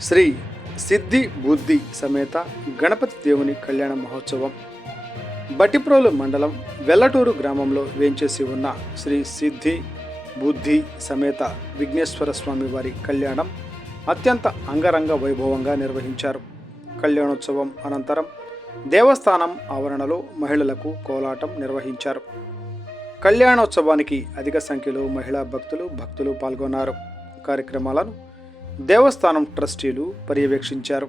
శ్రీ సిద్ధి బుద్ధి సమేత గణపతి దేవుని కళ్యాణ మహోత్సవం. బట్టిప్రోలు మండలం వెల్లటూరు గ్రామంలో వేంచేసి ఉన్న శ్రీ సిద్ధి బుద్ధి సమేత విఘ్నేశ్వర స్వామి వారి కళ్యాణం అత్యంత అంగరంగ వైభవంగా నిర్వహించారు. కళ్యాణోత్సవం అనంతరం దేవస్థానం ఆవరణలో మహిళలకు కోలాటం నిర్వహించారు. కళ్యాణోత్సవానికి అధిక సంఖ్యలో మహిళా భక్తులు భక్తులు పాల్గొన్నారు. కార్యక్రమాలను దేవస్థానం ట్రస్టీలు పర్యవేక్షించారు.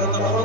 কথা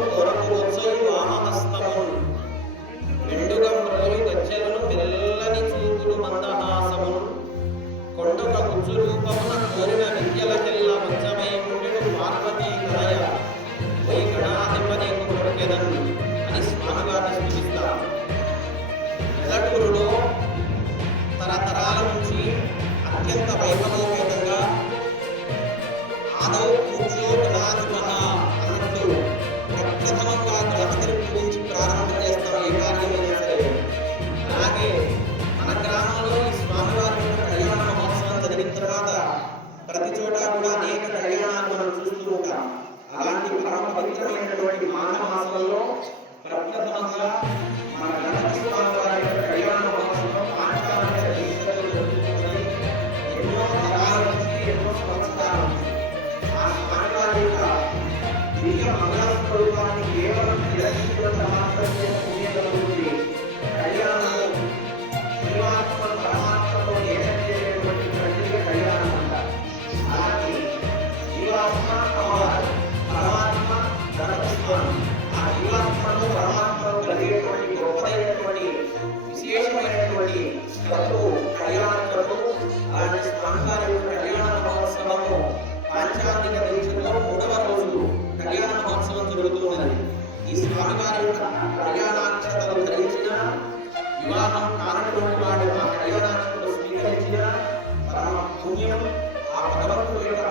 పవిత్రమైనటువంటి మాఘ మాసంలో ప్రప్రథమంగా మన గణపతి స్వామి యొక్క కళ్యాణ మహోత్సవం పాఠశాల ఎన్నో తరాల నుంచి ఎన్నో సంవత్సరాల నుంచి ఆ స్వామివారి యొక్క దివ్య మంగళ స్వరూపాన్ని కేవలం నిరసించడం సమాప్తం పుణ్యకలుగుతుంది విశేషమైనటువంటి క్రతువు కళ్యాణ క్రతువు అలాంటి స్వామివారి యొక్క కళ్యాణ మహోత్సవము పాంచాంగిక దీక్షలో మూడవ రోజు కళ్యాణ మహోత్సవం జరుగుతున్నది. ఈ స్వామివారి యొక్క కళ్యాణాక్షతలు ధరించిన వివాహం కానటువంటి వాడు ఆ కళ్యాణాక్షతలు స్వీకరించిన పరమ పుణ్యం ఆ భగవంతుడి యొక్క